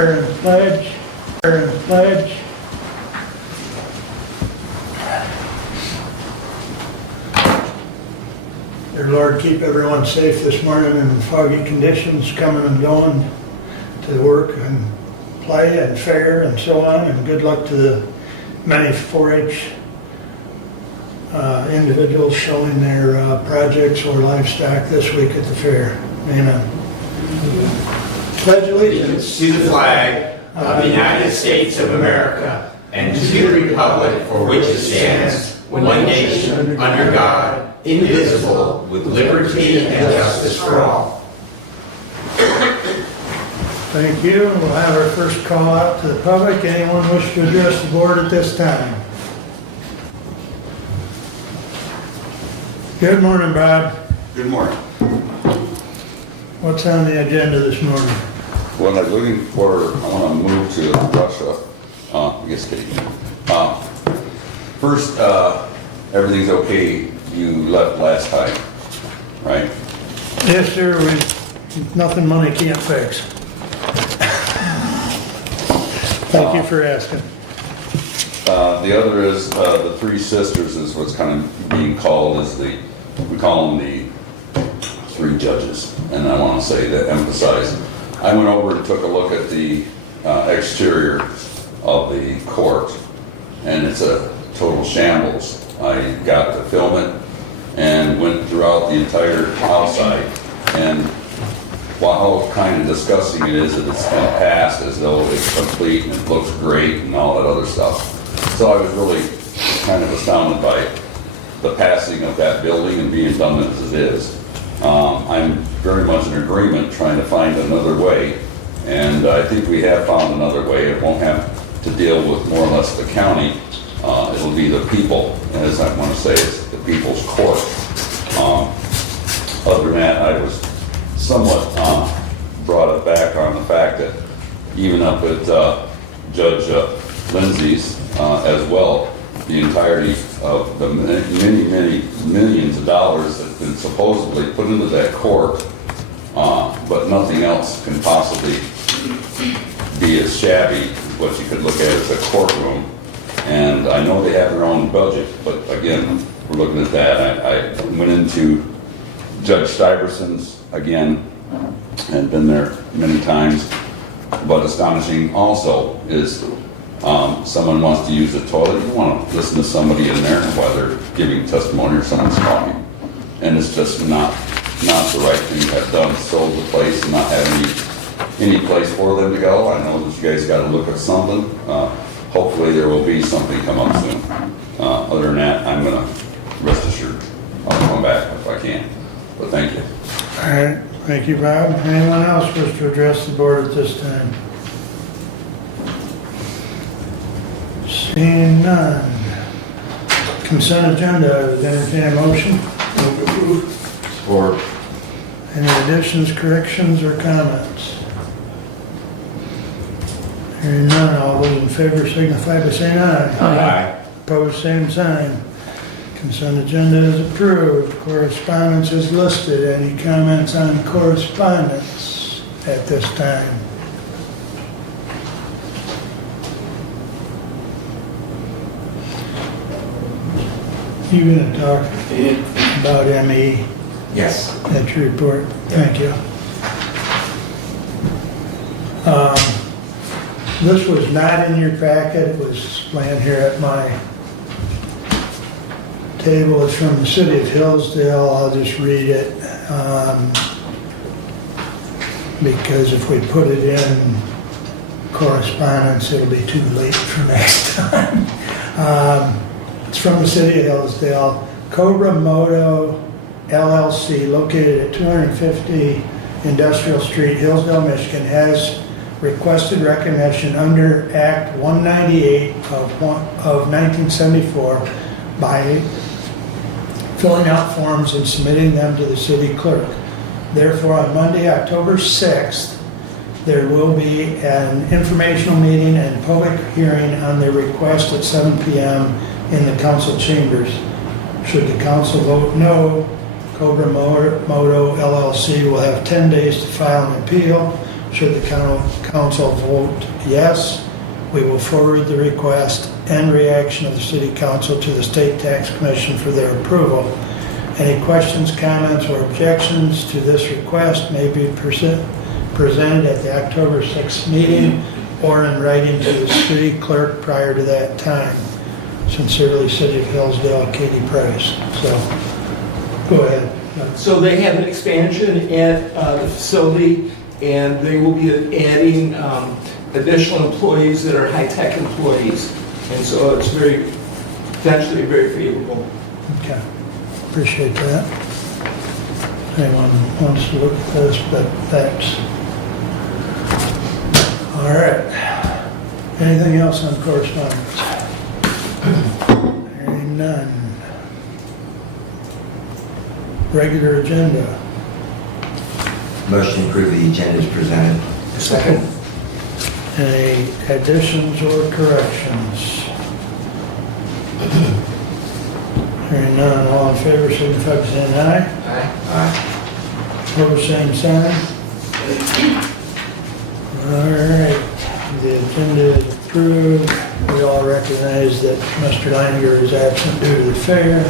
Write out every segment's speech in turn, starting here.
Pledge. Pledge. Dear Lord, keep everyone safe this morning in foggy conditions, coming and going to work and play and fair and so on. And good luck to the many 4-H individuals showing their projects or livestock this week at the fair. Amen. Pledge allegiance to the flag of the United States of America and to the republic for which it stands, one nation, under God, indivisible, with liberty and justice for all. Thank you. We'll have our first call out to the public. Anyone wish to address the board at this time? Good morning, Bob. Good morning. What's on the agenda this morning? Well, I'm looking for, I want to move to Russia. First, everything's okay. You left last time, right? Yes, sir. Nothing money can't fix. Thank you for asking. The other is the Three Sisters is what's kind of being called as we call them the three judges. And I want to say that emphasize. I went over and took a look at the exterior of the court, and it's a total shambles. I got to film it and went throughout the entire outside, and while how kind of disgusting it is that it's been passed as though it's complete and it looks great and all that other stuff. So I was really kind of astounded by the passing of that building and being done as it is. I'm very much in agreement trying to find another way, and I think we have found another way. It won't have to deal with more or less the county. It'll be the people, as I want to say, it's the people's court. Other than that, I was somewhat brought it back on the fact that even up at Judge Lindsay's as well, the entirety of the many millions of dollars that have been supposedly put into that court, but nothing else can possibly be as shabby as what you could look at as a courtroom. And I know they have their own budget, but again, we're looking at that. I went into Judge Stuyvesant's again, and been there many times, but astonishing also is someone wants to use the toilet. You want to listen to somebody in there while they're giving testimony or someone's talking, and it's just not the right thing to have done. Sold the place and not have any place for them to go. I know that you guys got to look at something. Hopefully there will be something come up soon. Other than that, I'm gonna rest assured I'll come back if I can. But thank you. All right. Thank you, Bob. Anyone else wish to address the board at this time? Seeing none. Consent agenda, entertain a motion? Or Any additions, corrections, or comments? Hearing none, all those in favor signify by saying aye. Aye. Opposed, same sign. Consent agenda is approved. Correspondence is listed. Any comments on correspondence at this time? You gonna talk about ME Yes. at your report? Thank you. This was not in your packet. It was laying here at my table. It's from the city of Hillsdale. I'll just read it because if we put it in correspondence, it'll be too late for next time. It's from the city of Hillsdale. Cobra Moto LLC, located at 250 Industrial Street, Hillsdale, Michigan, has requested recognition under Act 198 of 1974 by filling out forms and submitting them to the city clerk. Therefore, on Monday, October 6th, there will be an informational meeting and public hearing on their request at 7 p.m. in the council chambers. Should the council vote no, Cobra Moto LLC will have 10 days to file an appeal Should the council vote yes, we will forward the request and reaction of the city council to the state tax commission for their approval. Any questions, comments, or objections to this request may be presented at the October 6th meeting or in writing to the city clerk prior to that time. Sincerely, City of Hillsdale, Katie Price. So, go ahead. So they have an expansion at the facility, and they will be adding additional employees that are high-tech employees. And so it's potentially very favorable. Okay, appreciate that. Anyone wants to look at this, but thanks. All right. Anything else on correspondence? Hearing none. Regular agenda. Motion to approve the agenda is presented. Second. Any additions or corrections? Hearing none, all in favor, signify by saying aye. Aye. Opposed, same sign. All right, the agenda is approved. We all recognize that Mr. Leininger is absent due to the fair.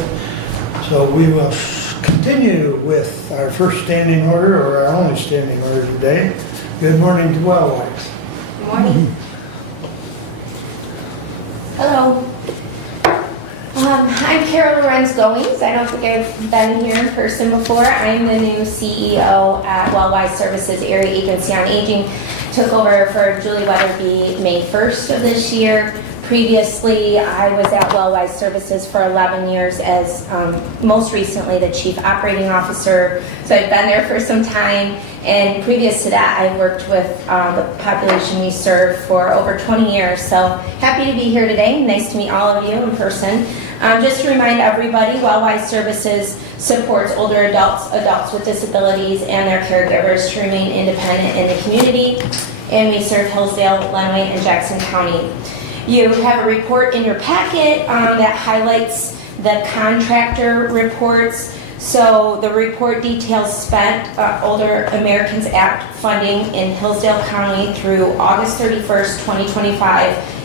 So we will continue with our first standing order, or our only standing order today. Good morning to Wellwise. Good morning. Hello. I'm Carol Lorenz Goings. I don't think I've been here in person before. I'm the new CEO at Wellwise Services Area Agency on Aging. Took over for Julie Weatherby May 1st of this year. Previously, I was at Wellwise Services for 11 years as most recently the Chief Operating Officer. So I've been there for some time. And previous to that, I worked with the population we serve for over 20 years. So happy to be here today. Nice to meet all of you in person. Just to remind everybody, Wellwise Services supports older adults, adults with disabilities, and their caregivers to remain independent in the community. And we serve Hillsdale, Lenawee, and Jackson County. You have a report in your packet that highlights the contractor reports. So the report details spent Older Americans Act funding in Hillsdale County through August 31st, 2025.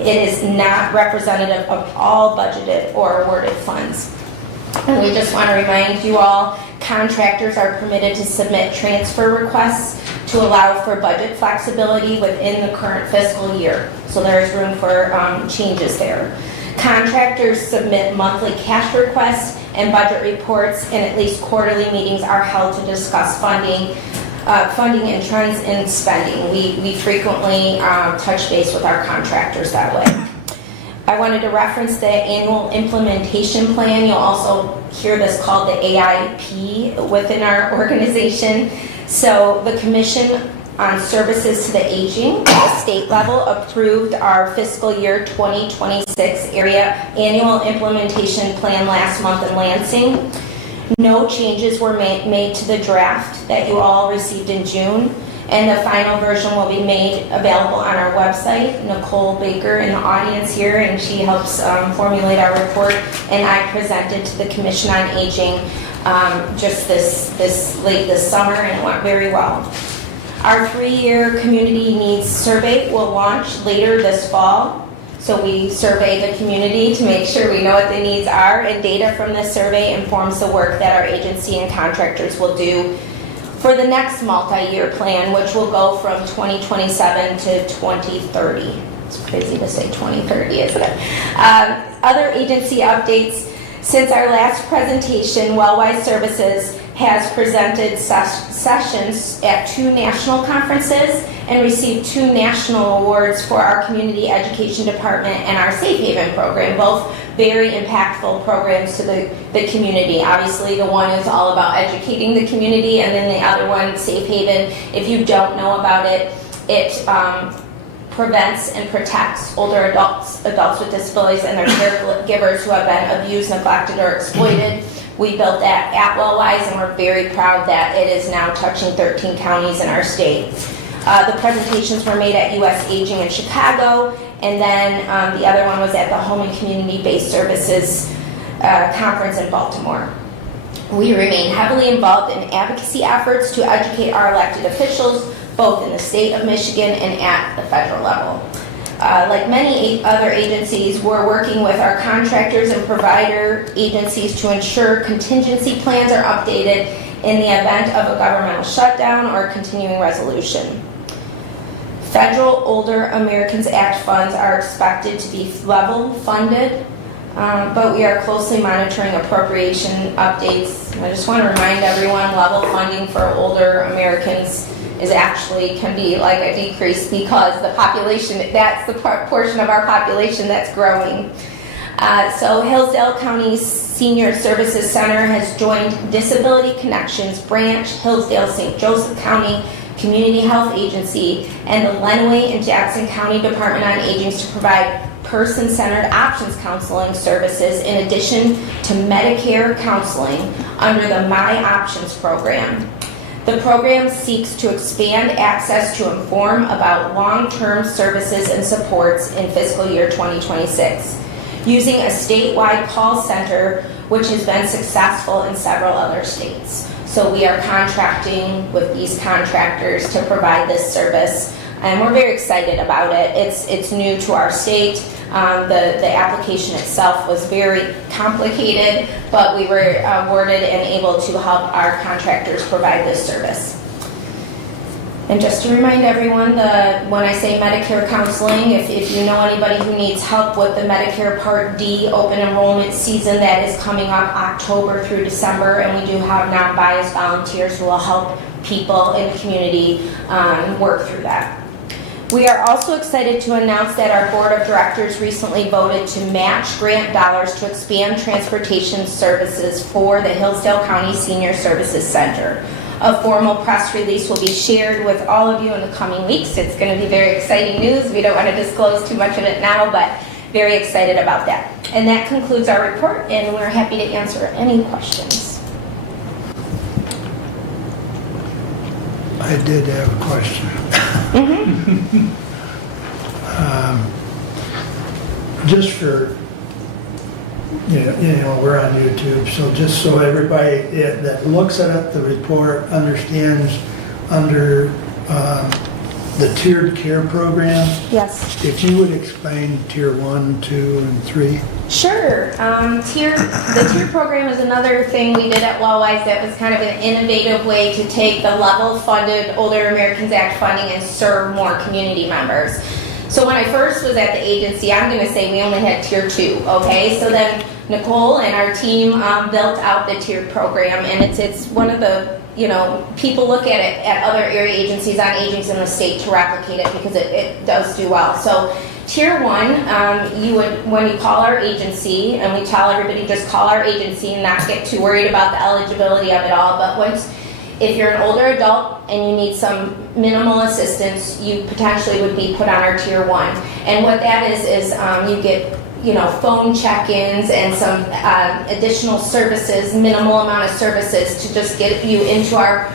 It is not representative of all budgeted or awarded funds. And we just want to remind you all, contractors are permitted to submit transfer requests to allow for budget flexibility within the current fiscal year. So there's room for changes there. Contractors submit monthly cash requests and budget reports, and at least quarterly meetings are held to discuss funding and trends in spending. We frequently touch base with our contractors that way. I wanted to reference the annual implementation plan. You'll also hear this called the AIP within our organization. So the Commission on Services to the Aging at the state level approved our fiscal year 2026 area annual implementation plan last month in Lansing. No changes were made to the draft that you all received in June, and the final version will be made available on our website. Nicole Baker in the audience here, and she helps formulate our report, and I presented to the Commission on Aging just this late this summer, and it went very well. Our 3-year community needs survey will launch later this fall. So we survey the community to make sure we know what the needs are, and data from this survey informs the work that our agency and contractors will do for the next multi-year plan, which will go from 2027 to 2030. It's crazy to say 2030, isn't it? Other agency updates. Since our last presentation, Wellwise Services has presented sessions at 2 national conferences and received 2 national awards for our community education department and our Safe Haven program, both very impactful programs to the community. Obviously, the one is all about educating the community, and then the other one, Safe Haven, if you don't know about it, it prevents and protects older adults with disabilities and their caregivers who have been abused, neglected, or exploited. We built that at Wellwise, and we're very proud that it is now touching 13 counties in our state. The presentations were made at U.S. Aging in Chicago, and then the other one was at the Home and Community-Based Services Conference in Baltimore. We remain heavily involved in advocacy efforts to educate our elected officials both in the state of Michigan and at the federal level. Like many other agencies, we're working with our contractors and provider agencies to ensure contingency plans are updated in the event of a governmental shutdown or continuing resolution. Federal Older Americans Act funds are expected to be level funded, but we are closely monitoring appropriation updates. I just want to remind everyone, level funding for older Americans is actually can be like a decrease because the population, that's the portion of our population that's growing. So Hillsdale County Senior Services Center has joined Disability Connections Branch, Hillsdale St. Joseph County Community Health Agency, and the Lenawee and Jackson County Department on Aging to provide person-centered options counseling services in addition to Medicare counseling under the My Options program. The program seeks to expand access to inform about long-term services and supports in fiscal year 2026, using a statewide call center which has been successful in several other states. So we are contracting with these contractors to provide this service, and we're very excited about it. It's new to our state. The application itself was very complicated, but we were awarded and able to help our contractors provide this service. And just to remind everyone, when I say Medicare counseling, if you know anybody who needs help with the Medicare Part D open enrollment season that is coming up October through December, and we do have non-biased volunteers who will help people in the community work through that. We are also excited to announce that our board of directors recently voted to match grant dollars to expand transportation services for the Hillsdale County Senior Services Center. A formal press release will be shared with all of you in the coming weeks. It's going to be very exciting news. We don't want to disclose too much of it now, but very excited about that. And that concludes our report, and we're happy to answer any questions. I did have a question. Just for, you know, we're on YouTube, so just so everybody that looks at the report understands under the tiered care program, Yes. if you would explain tier 1, 2, and 3. Sure. The tier program is another thing we did at Wellwise that was kind of an innovative way to take the level funded Older Americans Act funding and serve more community members. So when I first was at the agency, I'm going to say we only had tier 2, okay? So then Nicole and our team built out the tiered program, and it's one of the, you know, people look at it at other area agencies on aging in the state to replicate it because it does do well. So tier 1, you would, when you call our agency, and we tell everybody just call our agency and not get too worried about the eligibility of it all, but if you're an older adult and you need some minimal assistance, you potentially would be put on our tier 1. And what that is you get, you know, phone check-ins and some additional services, minimal amount of services to just get you into our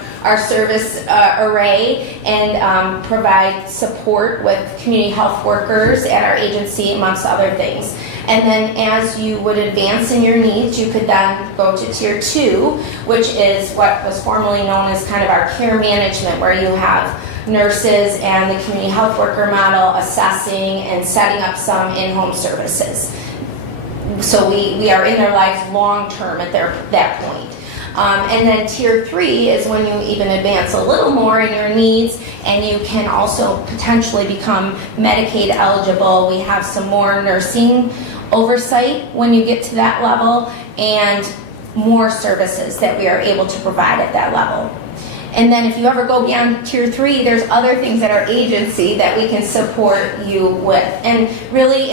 service array and provide support with community health workers at our agency, amongst other things. And then as you would advance in your needs, you could then go to tier 2, which is what was formerly known as kind of our care management, where you have nurses and the community health worker model assessing and setting up some in-home services. So we are in their lives long-term at that point. And then tier 3 is when you even advance a little more in your needs, and you can also potentially become Medicaid eligible. We have some more nursing oversight when you get to that level, and more services that we are able to provide at that level. And then if you ever go beyond tier 3, there's other things at our agency that we can support you with. And really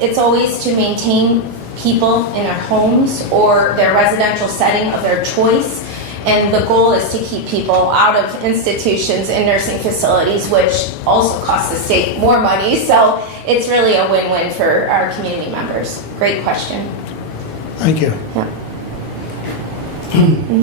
it's always to maintain people in their homes or their residential setting of their choice. And the goal is to keep people out of institutions and nursing facilities, which also costs the state more money. So it's really a win-win for our community members. Great question. Thank you. Yeah.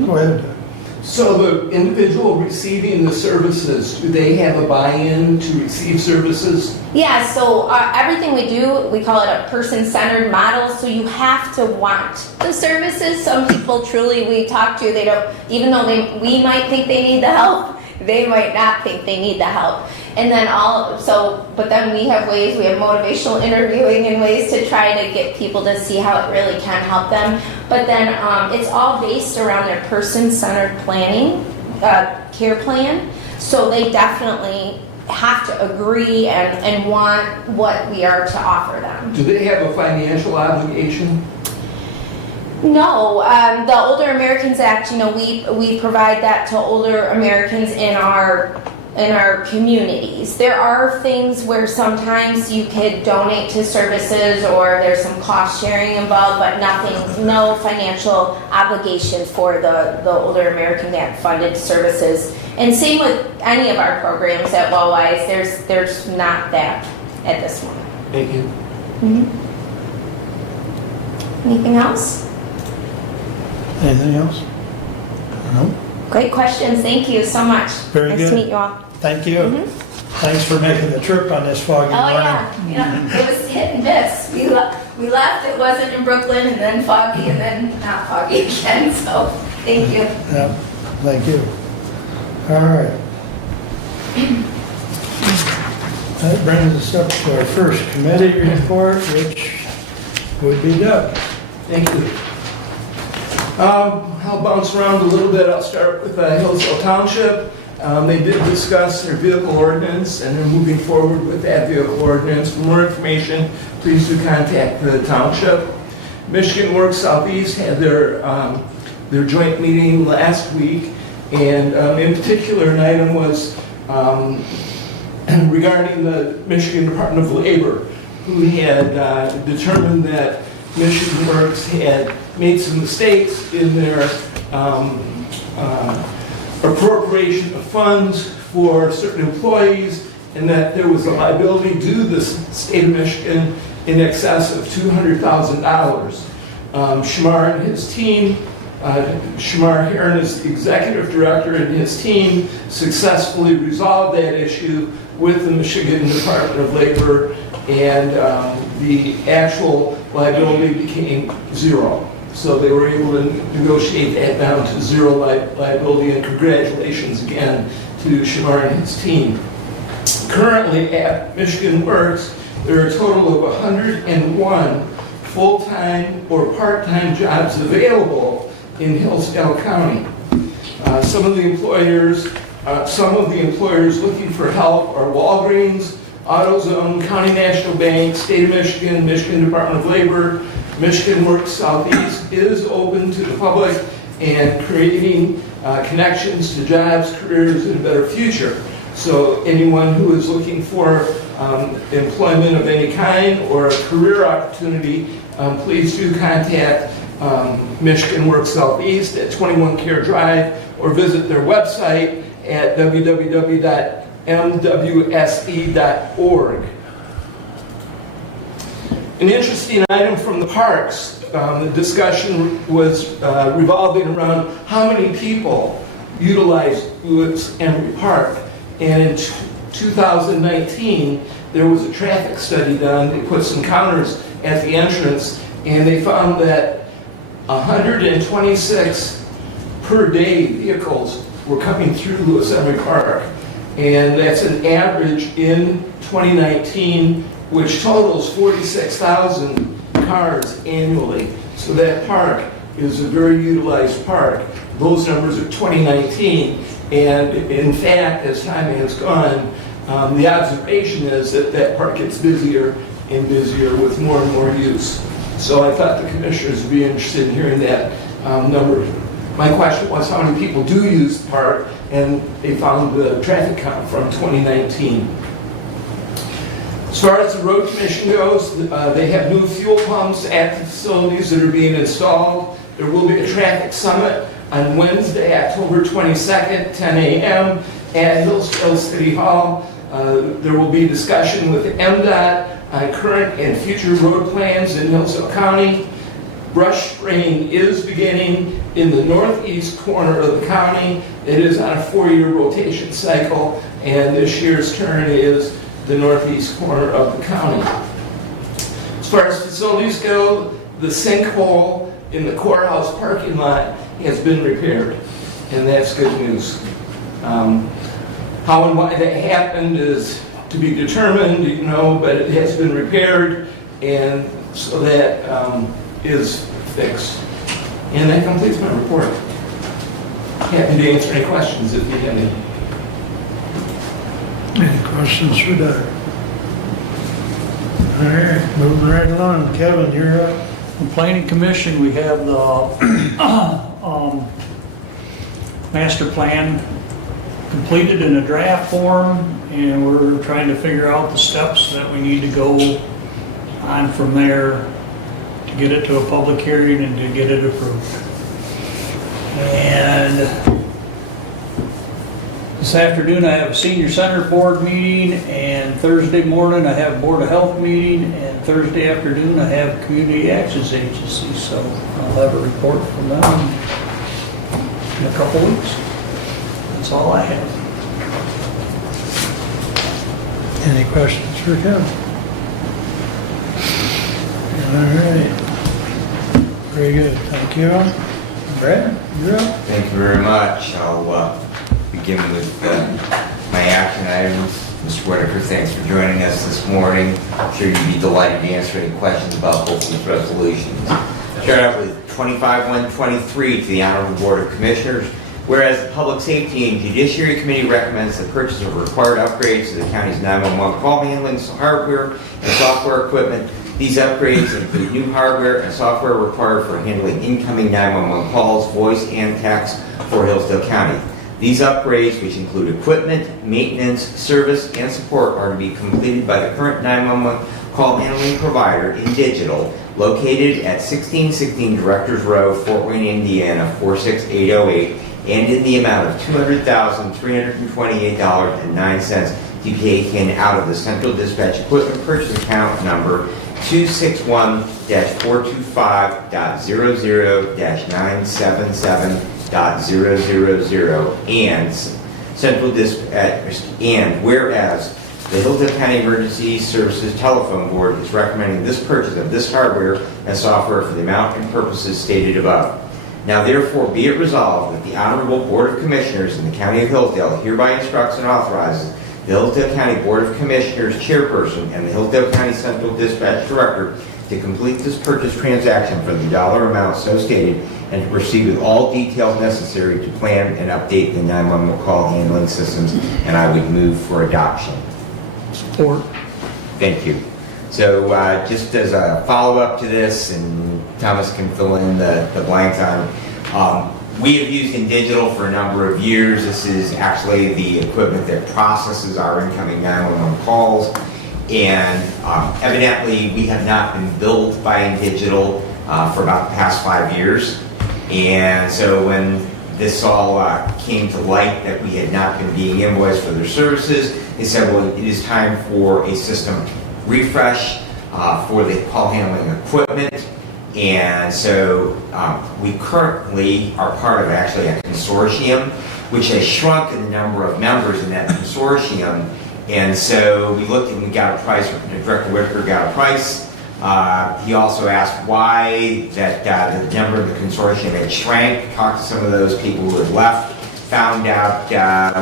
Go ahead. So the individual receiving the services, do they have a buy-in to receive services? Yeah, so everything we do, we call it a person-centered model, so you have to want the services. Some people truly we talk to, they don't, even though we might think they need the help, they might not think they need the help. And then but then we have motivational interviewing and ways to try to get people to see how it really can help them. But then it's all based around their person-centered planning, care plan. So they definitely have to agree and want what we are to offer them. Do they have a financial obligation? No, the Older Americans Act, we provide that to older Americans in our communities. There are things where sometimes you could donate to services or there's some cost sharing involved, but no financial obligation for the Older American Act funded services. And same with any of our programs at Wellwise, there's not that at this moment. Thank you. Mm-hmm. Anything else? Anything else? No? Great questions. Thank you so much. Very nice good. to meet you all. Thank you. Mhm. Thanks for making the trip on this foggy Oh morning. yeah, it was hit and miss. We left, it wasn't in Brooklyn, and then foggy, and then not foggy again, so thank you. Yeah, thank you. All right. That brings us up to our first committee report, which would be Doug. Thank you. I'll bounce around a little bit. I'll start with Hillsdale Township. They did discuss their vehicle ordinance, and they're moving forward with that vehicle ordinance. For more information, please do contact the township. Michigan Works Southeast had their joint meeting last week, and in particular, an item was regarding the Michigan Department of Labor, who had determined that Michigan Works had made some mistakes in their appropriation of funds for certain employees, and that there was a liability due to the state of Michigan in excess of $200,000. Shamar and his team, Shamar Heron is the executive director, and his team successfully resolved that issue with the Michigan Department of Labor, and the actual liability became zero. So they were able to negotiate that down to zero liability, and congratulations again to Shamar and his team. Currently at Michigan Works, there are a total of 101 full-time or part-time jobs available in Hillsdale County. Some of the employers looking for help are Walgreens, AutoZone, County National Bank, State of Michigan, Michigan Department of Labor. Michigan Works Southeast is open to the public and creating connections to jobs, careers, and a better future. So anyone who is looking for employment of any kind or a career opportunity, please do contact Michigan Works Southeast at 21 Care Drive, or visit their website at www.mwse.org. An interesting item from the parks, the discussion was revolving around how many people utilize Lewis Emery Park. And in 2019, there was a traffic study done. They put some counters at the entrance, and they found that 126 per day vehicles were coming through Lewis Emery Park. And that's an average in 2019, which totals 46,000 cars annually. So that park is a very utilized park. Those numbers are 2019, and in fact, as time has gone, the observation is that that park gets busier and busier with more and more use. So I thought the commissioners would be interested in hearing that number. My question was how many people do use the park, and they found the traffic count from 2019. As far as the road commission goes, they have new fuel pumps at the facilities that are being installed. There will be a traffic summit on Wednesday, October 22nd, 10 a.m. at Hillsdale City Hall. There will be discussion with MDOT on current and future road plans in Hillsdale County. Brush spraying is beginning in the northeast corner of the county. It is on a 4-year rotation cycle, and this year's turn is the northeast corner of the county. As far as facilities go, the sinkhole in the courthouse parking lot has been repaired, and that's good news. How and why that happened is to be determined, you know, but it has been repaired, and so that is fixed. And that completes my report. Happy to answer any questions if you have any. Any questions for Doug? All right, moving right along. Kevin, you're up. The planning commission, we have the master plan completed in a draft form, and we're trying to figure out the steps that we need to go on from there to get it to a public hearing and to get it approved. And this afternoon I have a senior center board meeting, and Thursday morning I have board of health meeting, and Thursday afternoon I have community access agency, so I'll have a report from them in a couple weeks. That's all I have. Any questions for Kevin? All right. Very good. Thank you. Brad, you're up. Thank you very much. I'll begin with my action items. Mr. Whitaker, thanks for joining us this morning. I'm sure you'd be delighted to answer any questions about both these resolutions. Start out with 25-123 to the Honorable Board of Commissioners. Whereas the Public Safety and Judiciary Committee recommends the purchase of required upgrades to the county's 911 call handling hardware and software equipment. These upgrades include new hardware and software required for handling incoming 911 calls, voice and text for Hillsdale County. These upgrades, which include equipment, maintenance, service, and support, are to be completed by the current 911 call handling provider in digital, located at 1616 Directors Row, Fort Wayne, Indiana 46808, and in the amount of $200,328.09 to be taken out of the Central Dispatch Equipment Purchase Account number 261-425.00-977.000 and Central Dispatch, and whereas the Hillsdale County Emergency Services Telephone Board is recommending this purchase of this hardware and software for the amount and purposes stated above. Now therefore be it resolved that the Honorable Board of Commissioners in the County of Hillsdale hereby instructs and authorizes the Hillsdale County Board of Commissioners Chairperson and the Hillsdale County Central Dispatch Director to complete this purchase transaction for the dollar amount so stated and to proceed with all details necessary to plan and update the 911 call handling systems, and I would move for adoption. Support. Thank you. So just as a follow-up to this, and Thomas can fill in the blanks on, we have used InDigital for a number of years. This is actually the equipment that processes our incoming 911 calls. And evidently, we have not been billed by InDigital for about the past 5 years. And so when this all came to light that we had not been being invoiced for their services, they said, well, it is time for a system refresh for the call handling equipment. And so we currently are part of actually a consortium, which has shrunk in the number of members in that consortium. And so we looked and we got a price, Director Whitaker got a price. He also asked why that the number of the consortium had shrank, talked to some of those people who had left, found out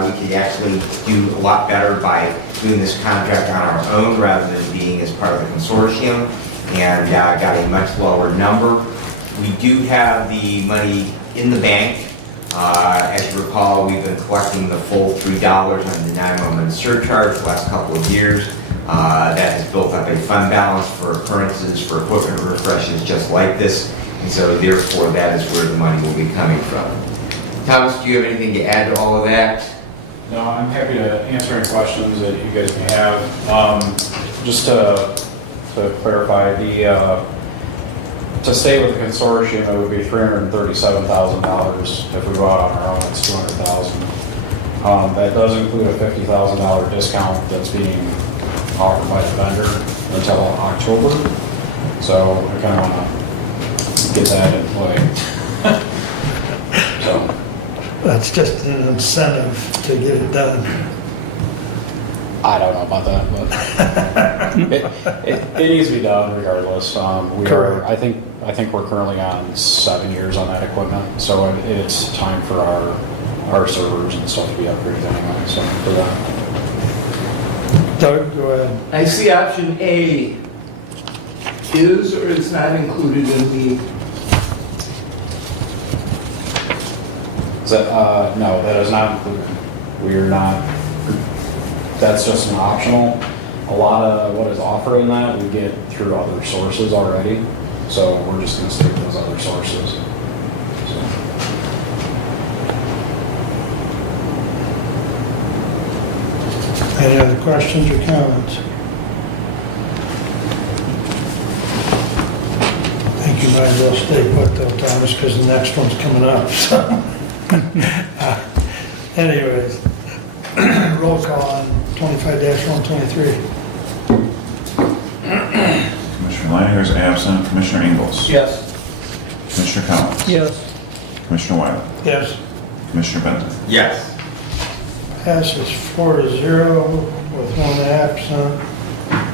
we could actually do a lot better by doing this contract on our own rather than being as part of the consortium, and got a much lower number. We do have the money in the bank. As you recall, we've been collecting the full $3 on the 911 surcharge the last couple of years. That has built up a fund balance for occurrences for equipment refreshes just like this, and so therefore that is where the money will be coming from. Thomas, do you have anything to add to all of that? No, I'm happy to answer any questions that you guys may have. Just to clarify, to stay with the consortium, it would be $337,000. If we go out on our own, it's $200,000. That does include a $50,000 discount that's being offered by the vendor until October. So I kind of want to get that in play. So. That's just an incentive to get it done. I don't know about that, but it needs to be done regardless. I think we're currently on 7 years on that equipment, so it's time for our our servers and stuff to be upgraded anyway, so for that. Doug, go ahead. I see option A is or is not included in the, Is that, no, that is not included. We are not, that's just an optional. A lot of what is offered in that, we get through other sources already. So we're just gonna stick to those other sources. So, Any other questions or comments? I think you might as well stay put though, Thomas, because the next one's coming up, so. Anyways, roll call on 25-123. Commissioner Leininger is absent. Commissioner Ingles. yes. Commissioner Collins. Yes. Commissioner Wiley. Yes. Commissioner Benton. Yes. Passes 4-0 with one absent.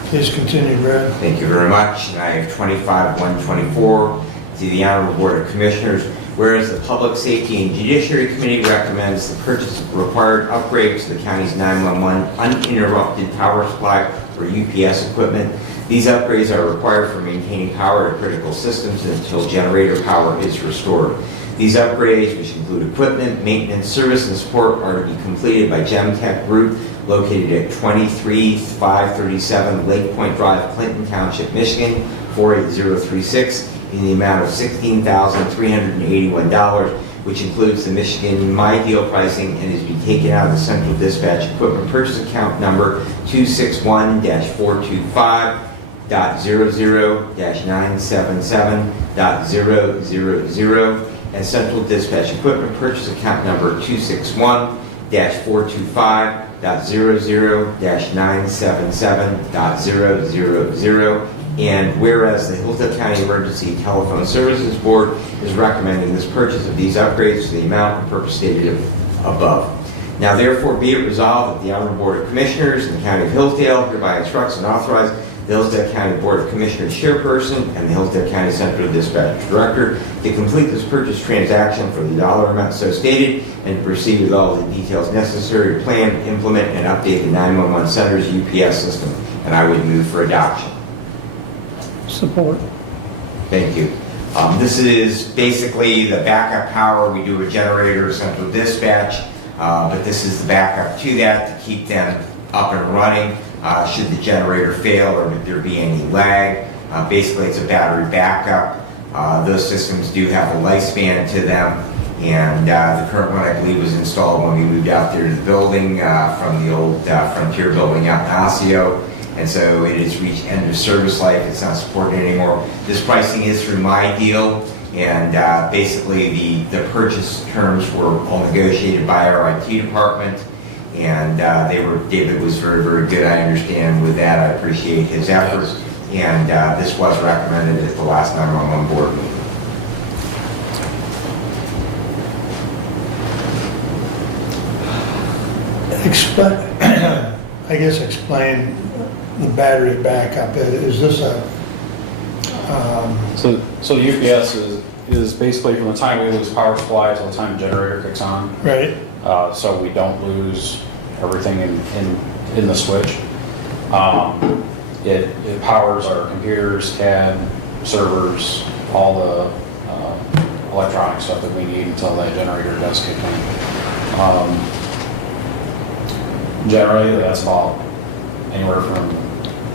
Please continue, Brad. Thank you very much. And I have 25-124 to the Honorable Board of Commissioners. Whereas the Public Safety and Judiciary Committee recommends the purchase of required upgrades to the county's 911 uninterrupted power supply or UPS equipment. These upgrades are required for maintaining power to critical systems until generator power is restored. These upgrades, which include equipment, maintenance, service, and support, are to be completed by Gemtech Group, located at 23537 Lake Point Drive, Clinton Township, Michigan, 48036, in the amount of $16,381, which includes the Michigan My Deal pricing and is to be taken out of the Central Dispatch Equipment Purchase Account number 261-425.00-977.000 and Central Dispatch Equipment Purchase Account number 261-425.00-977.000. And whereas the Hillsdale County Emergency Telephone Services Board is recommending this purchase of these upgrades to the amount and purpose stated above. Now therefore be it resolved that the Honorable Board of Commissioners in the County of Hillsdale hereby instructs and authorizes the Hillsdale County Board of Commissioners Chairperson and the Hillsdale County Central Dispatch Director to complete this purchase transaction for the dollar amount so stated and to proceed with all the details necessary to plan, implement, and update the 911 Center's UPS system. And I would move for adoption. Support. Thank you. This is basically the backup power. We do a generator, central dispatch, but this is the backup to that to keep them up and running should the generator fail or if there be any lag. Basically, it's a battery backup. Those systems do have a lifespan to them, and the current one, I believe, was installed when we moved out there to the building from the old Frontier building out in Osseo. And so it has reached end of service life. It's not supported anymore. This pricing is through My Deal, and basically the purchase terms were all negotiated by our IT department, and David was very, very good, I understand, with that. I appreciate his efforts, and this was recommended at the last 911 board meeting. Explain the battery backup. Is this a... So the UPS is basically from the time we lose power supply till the time the generator kicks on. Right. So we don't lose everything in the switch. It powers our computers, CAD, servers, all the electronic stuff that we need until that generator does kick in. Generally, that's about anywhere from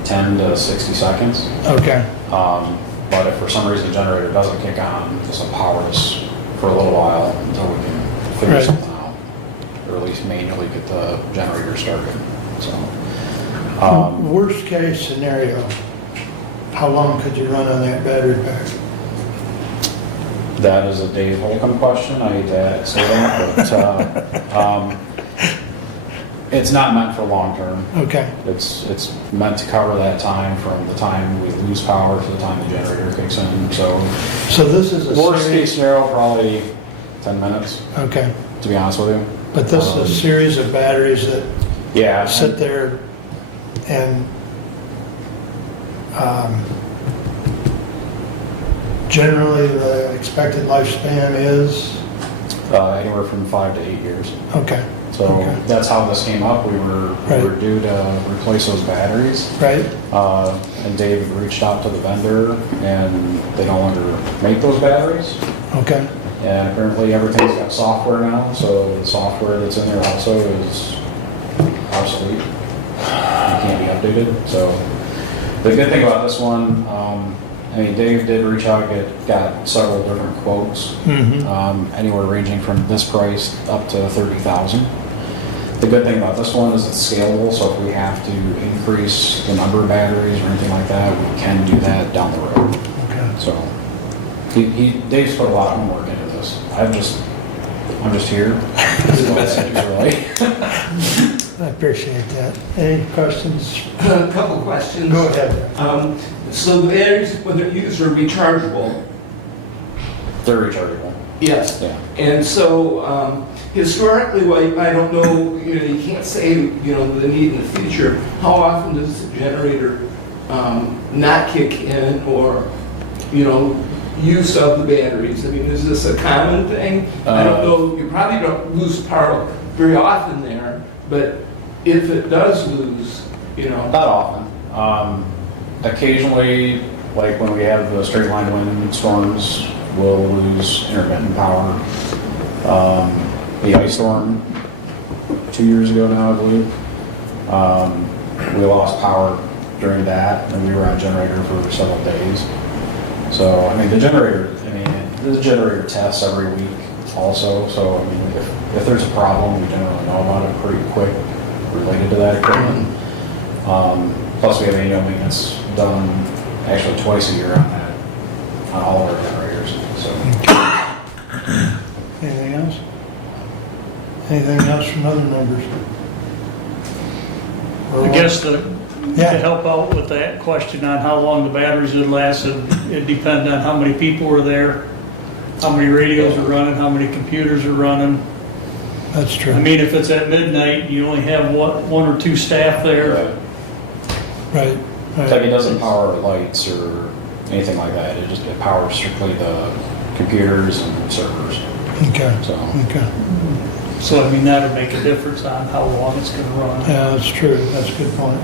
10 to 60 seconds. Okay. But if for some reason the generator doesn't kick on, this will power us for a little while until we can figure Right. something out, or at least manually get the generator started. So, Worst case scenario, how long could you run on that battery pack? that is a Dave Holcomb question. I hate to say that, but it's not meant for long term. Okay. It's meant to cover that time from the time we lose power to the time the generator kicks in. So this is a worst series... case scenario, probably 10 minutes, Okay. to be honest with you. But this is a series of batteries that Yeah. sit there and generally the expected lifespan is... Anywhere from 5 to 8 years. Okay, So Okay. that's how this came up. We were Right. due to replace those batteries. right? And Dave reached out to the vendor and they no longer make those batteries. Okay, And apparently everything's got software now, so the software that's in there also is obsolete. It can't be updated. So the good thing about this one, I mean, Dave did reach out, got several different quotes, anywhere ranging from this price up to 30,000. The good thing about this one is it's scalable, so if we have to increase the number of batteries or anything like that, we can do that down the road. okay. So Dave's put a lot of homework into this. I'm just here. Really. I appreciate that. Any questions? A couple questions. Go ahead. So the batteries, when they're used, are rechargeable? They're rechargeable. Yes. Yeah. And so historically, well, I don't know, you can't say, the need in the future. How often does the generator not kick in or, use of the batteries? I mean, is this a common thing? I don't know, you probably don't lose power very often there, but if it does lose, Not often. Occasionally, like when we have the straight line wind storms, we'll lose intermittent power. The ice storm 2 years ago now, I believe, we lost power during that, and we were on generator for several days. So, I mean, the generator tests every week also. So, I mean, if there's a problem, we generally know about it pretty quick related to that equipment. Plus, we have annual maintenance done actually twice a year on that, on all of our generators. So, Anything else? Anything else from other members? I guess to Yeah. help out with that question on how long the batteries would last, it depends on how many people are there, how many radios are running, how many computers are running. That's true. I mean, if it's at midnight, you only have one or two staff there. Right. like it doesn't power lights or anything like that. It powers strictly the computers and servers. Okay, So, okay. So, I mean, that'd make a difference on how long it's gonna run. Yeah, that's true. That's a good point.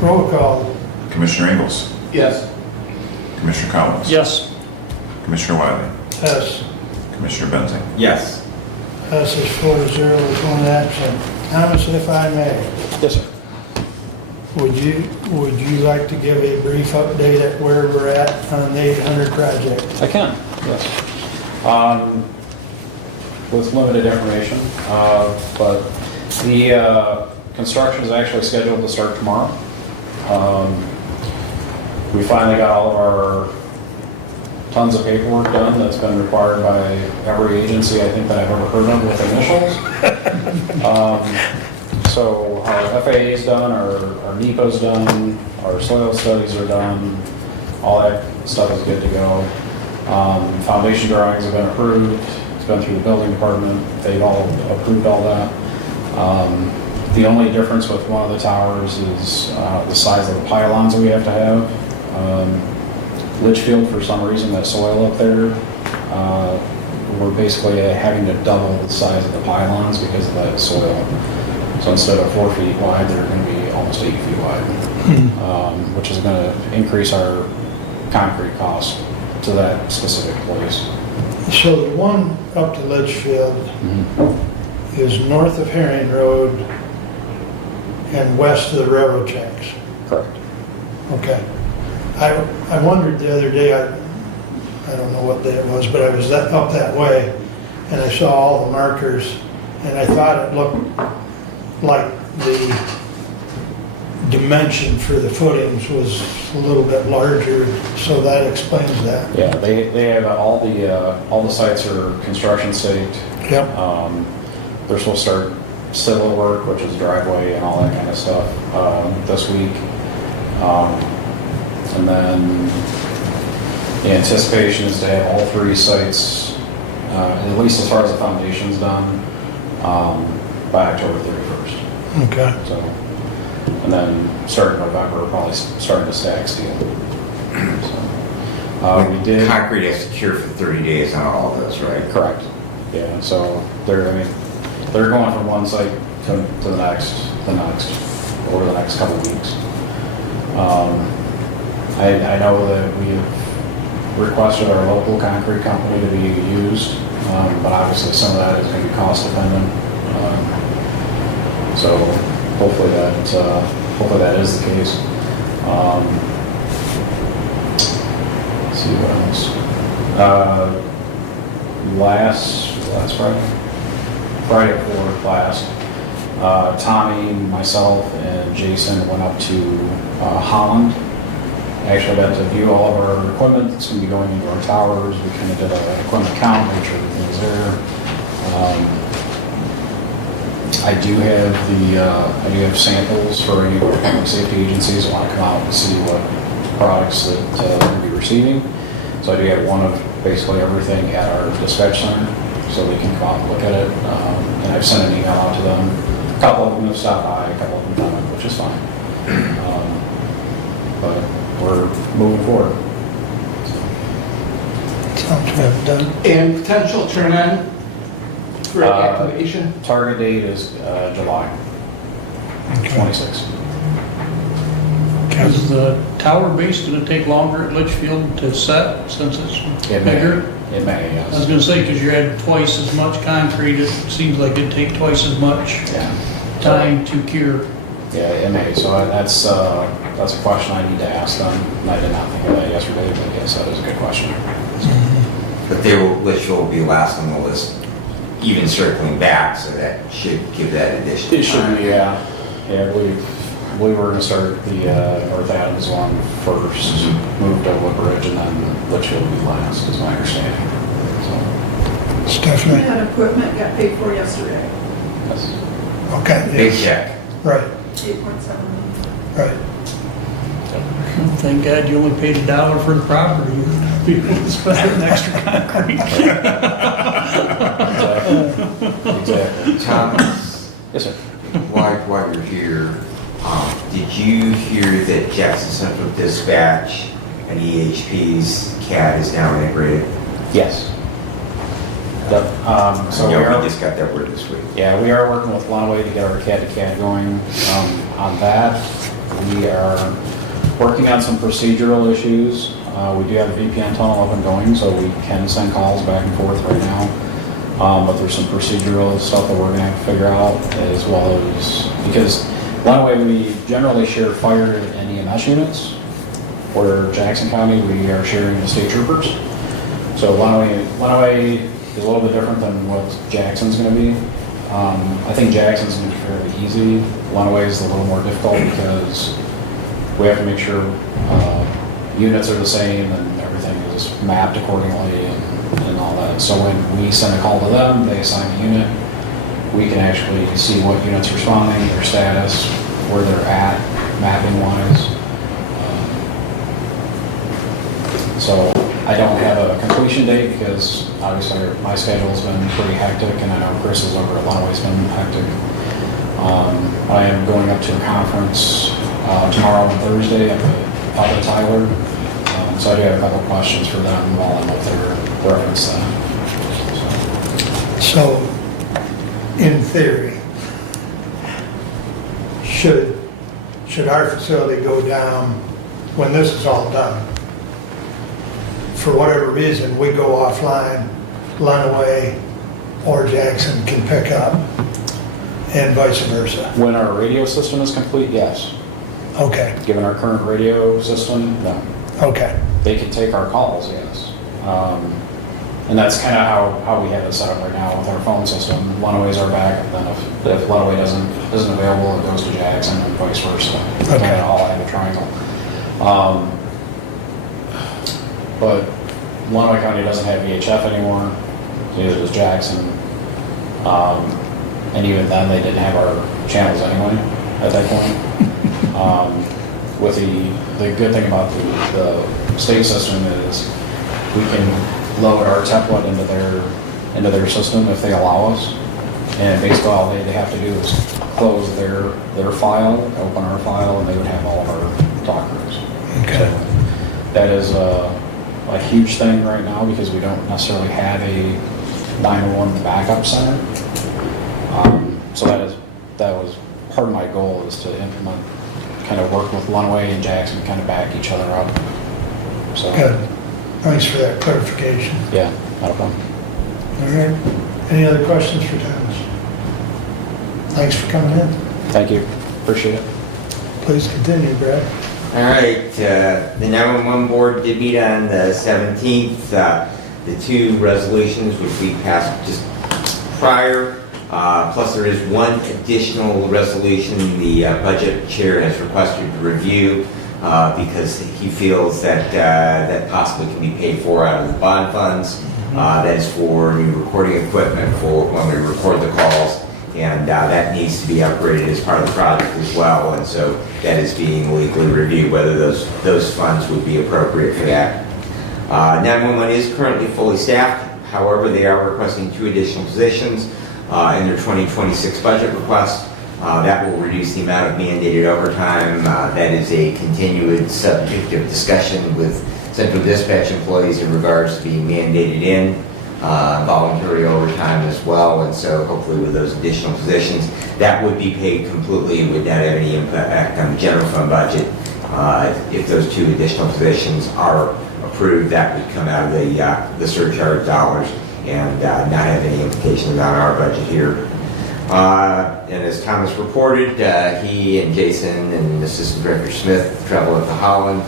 Roll call. Commissioner Ingles, yes. Commissioner Collins. Yes. Commissioner Wiley, Yes. Commissioner Benzing. Yes. Passes 4-0 with one absent. Thomas, if I may, yes, sir. would you like to give a brief update at where we're at on the 800 project? I can, yes. With limited information, but the construction is actually scheduled to start tomorrow. We finally got all of our tons of paperwork done that's been required by every agency I think that I've ever heard of with initials. So our FAA is done, our NEPA's done, our soil studies are done, all that stuff is good to go. Foundation drawings have been approved, it's been through the building department, they've all approved all that. The only difference with one of the towers is the size of the pylons that we have to have. Litchfield, for some reason, that soil up there, we're basically having to double the size of the pylons because of that soil. So instead of 4 feet wide, they're going to be almost 8 feet wide, which is going to increase our concrete cost to that specific place. So the one up to Litchfield is north of Herring Road and west of the railroad tracks. Correct. Okay. I wondered the other day, I don't know what day it was, but I was up that way and I saw all the markers and I thought it looked like the dimension for the footings was a little bit larger, so that explains that. Yeah, they have all the sites are construction staked. Yep. They're supposed to start civil work, which is driveway and all that kind of stuff, this week. And then the anticipation is to have all 3 sites, at least as far as the foundation's done, by October 31st. Okay. So, and then starting November, probably starting to stack steel. So, we did. Concrete has to cure for 30 days on all of this, right? Correct. Yeah, so they're going from one site to the next, over the next couple of weeks. I know that we've requested our local concrete company to be used, but obviously some of that is going to be cost dependent. So hopefully that is the case. Let's see what else. Last Friday before last, Tommy, myself, and Jason went up to Holland. Actually got to view all of our equipment that's going to be going into our towers. We kind of did an equipment count, make sure everything was there. I do have samples for any of our public safety agencies who want to come out and see what products that they're going to be receiving. So I do have one of basically everything at our dispatch center, so they can come out and look at it. And I've sent an email out to them. A couple of them have stopped by, a couple of them haven't, which is fine. But we're moving forward. Sounds good, Doug. And potential turn on for activation? Target date is July 26th. Is the tower base gonna take longer at Litchfield to set since it's It may. bigger? It may, I was yes. gonna say, because you're adding twice as much concrete, it seems like it'd take twice as much Yeah. time to cure. Yeah, it may. So that's a question I need to ask them. And I did not think of that yesterday, but yes, that is a good question. But Litchfield will be last on the list, even circling back, so that should give that additional It should time. be, yeah. Yeah, we were going to start the North Adams one first, move to Woodbridge, and then Litchfield will be last, is my understanding. So, Stephanie? That equipment got paid for yesterday, yes. Okay. Big yes. check. Right, 8.7 million. right. Thank God you only paid $1 for the property. You'd be able to spend an extra concrete. Exactly. Thomas, Yes, sir. while you're here, did you hear that Jackson Central Dispatch and EHP's CAD is now integrated? Yes. Yep. So we Yeah, are. we just got that word this week. Yeah, we are working with Lunaway to get our CAD to CAD going. On that, we are working on some procedural issues. We do have a VPN tunnel up and going, so we can send calls back and forth right now. But there's some procedural stuff that we're gonna have to figure out, as well as, because Lunaway, we generally share fire and EMS units, where Jackson County, we are sharing the state troopers. So Lunaway is a little bit different than what Jackson's going to be. I think Jackson's going to be fairly easy. Lunaway is a little more difficult because we have to make sure units are the same and everything is mapped accordingly and all that. So when we send a call to them, they assign a unit. We can actually see what unit's responding, their status, where they're at, mapping wise. So I don't have a completion date because obviously my schedule's been pretty hectic, and I know Chris's over at Lunaway's been hectic. I am going up to a conference tomorrow and Thursday up at Tyler. So I do have a couple of questions for them while I'm up there reference that. So, in theory, should our facility go down when this is all done? For whatever reason, we go offline, Lunaway or Jackson can pick up, and vice versa. When our radio system is complete, yes. Okay, Given our current radio system, no. okay, They can take our calls, yes. And that's kind of how we have it set up right now with our phone system. Lunaway's our backup, then if Lunaway isn't available, it goes to Jackson and vice versa. Okay. Kind of all have a triangle. But Lunaway County doesn't have VHF anymore, neither does Jackson. And even then, they didn't have our channels anyway at that point. With the good thing about the state system is we can load our template into their system if they allow us. And basically all they have to do is close their file, open our file, and they would have all of our documents. okay. So that is a huge thing right now because we don't necessarily have a 911 backup center. So that was part of my goal, is to implement, kind of work with Lunaway and Jackson to kind of back each other up. So, Good. Thanks for that clarification. yeah, not a problem. All right. Any other questions for Thomas? Thanks for coming in. Thank you, appreciate it. Please continue, Brad. All right, the 911 board did meet on the 17th. The two resolutions which we passed just prior, plus there is one additional resolution the budget chair has requested to review because he feels that that possibly can be paid for out of the bond funds. That is for new recording equipment for when we record the calls. And that needs to be upgraded as part of the project as well, and so that is being legally reviewed, whether those funds would be appropriate for that. 911 is currently fully staffed, however, they are requesting 2 additional positions in their 2026 budget request. That will reduce the amount of mandated overtime. That is a continued subject of discussion with central dispatch employees in regards to being mandated in. Voluntary overtime as well, and so hopefully with those additional positions, that would be paid completely and would not have any impact on the general fund budget. If those 2 additional positions are approved, that would come out of the surcharge dollars and not have any implications on our budget here. And as Thomas reported, he and Jason and Assistant Director Smith traveled up to Holland,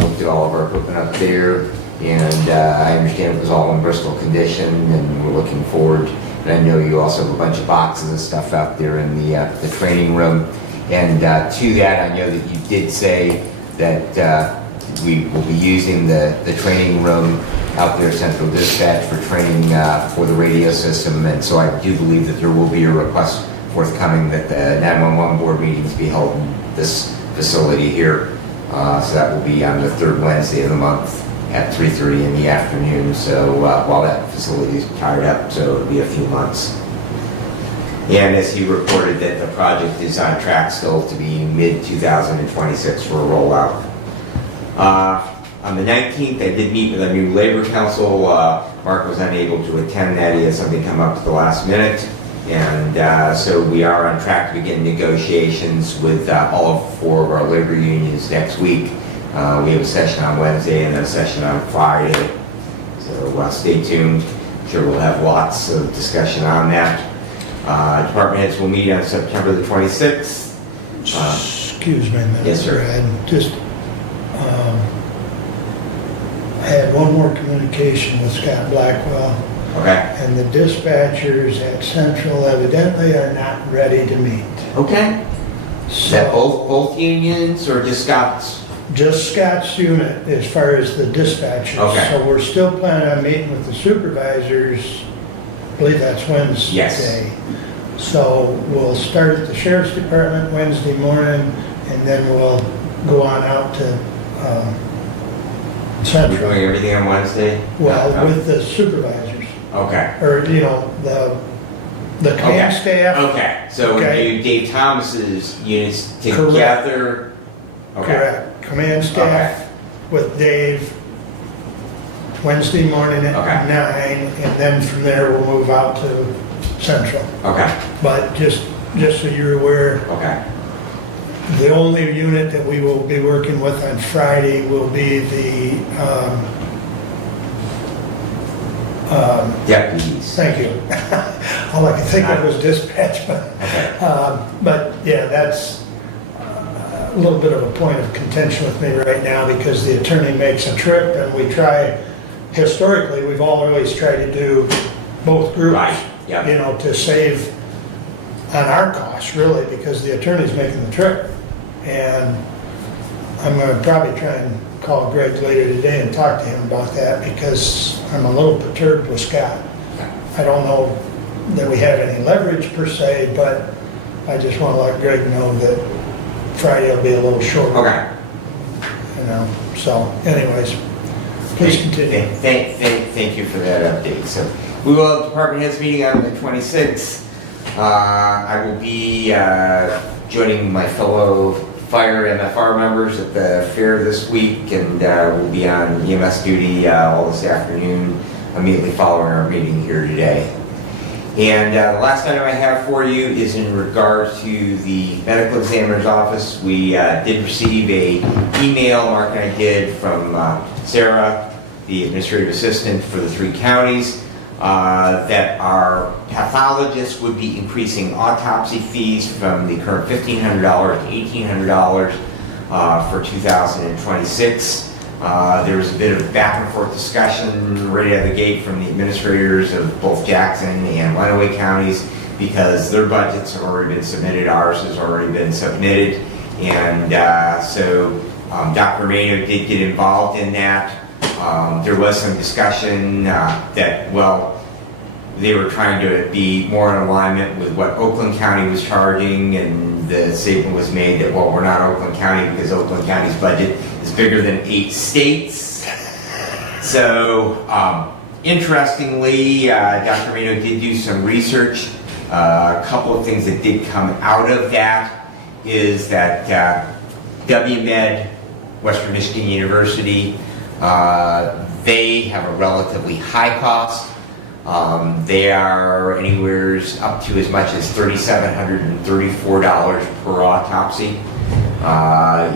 looked at all of our equipment up there. And I understand it was all in Bristol condition, and we're looking forward. And I know you also have a bunch of boxes of stuff out there in the training room. And to that, I know that you did say that we will be using the training room out there, Central Dispatch, for training for the radio system. And so I do believe that there will be a request forthcoming that the 911 board meetings be held in this facility here. So that will be on the 3rd Wednesday of the month at 3:30 in the afternoon, so while that facility is tied up, so it'll be a few months. And as he reported, that the project is on track still to be mid-2026 for a rollout. On the 19th, I did meet with a new labor council. Mark was unable to attend that. He had something come up at the last minute. And so we are on track to begin negotiations with all 4 of our labor unions next week. We have a session on Wednesday and then a session on Friday, so stay tuned. I'm sure we'll have lots of discussion on that. Department heads will meet on September the 26th. Excuse me a minute. Yes, sir. Brad. Just, I had one more communication with Scott Blackwell, Okay. and the dispatchers at Central evidently are not ready to meet. Okay. Is that So, both unions or just Scott's? just Scott's unit as far as the dispatchers. Okay. So we're still planning on meeting with the supervisors, I believe that's Wednesday. Yes. So we'll start at the sheriff's department Wednesday morning, and then we'll go on out to We're Central. doing everything on Wednesday? Well, No. with the supervisors, Okay. or, you know, the command staff. Okay, so we Okay. do Dave Thomas's units Correct. together? Okay. Correct. Command staff with Dave Wednesday morning at Okay. 9, and then from there we'll move out to Central. Okay, But just so you're aware, okay. the only unit that we will be working with on Friday will be the, Deputies. thank you. All I could think of was dispatch, Okay. but yeah, that's a little bit of a point of contention with me right now because the attorney makes a trip and we try, historically, we've always tried to do both groups. Right, yeah. You know, to save on our costs, really, because the attorney's making the trip. And I'm gonna probably try and call Greg later today and talk to him about that because I'm a little perturbed with Scott. I don't know that we have any leverage per se, but I just wanna let Greg know that Friday will be a little shorter. Okay. You know, so anyways, please continue. Thank you for that update. So we will have department heads meeting on the 26th. I will be joining my fellow fire MFR members at the fair this week, and we'll be on EMS duty all this afternoon immediately following our meeting here today. And the last item I have for you is in regard to the medical examiner's office. We did receive a email, Mark and I did, from Sarah, the administrative assistant for the 3 counties, that our pathologists would be increasing autopsy fees from the current $1,500 to $1,800 for 2026. There was a bit of back and forth discussion right out of the gate from the administrators of both Jackson and Lenawee counties, because their budgets have already been submitted, ours has already been submitted, and so Dr. Maynard did get involved in that. There was some discussion that, well, they were trying to be more in alignment with what Oakland County was charging, and the statement was made that, well, we're not Oakland County because Oakland County's budget is bigger than 8 states. So, interestingly, Dr. Reno did do some research. A couple of things that did come out of that is that WMed, Western Michigan University, they have a relatively high cost. They are anywhere up to as much as $3,734 per autopsy,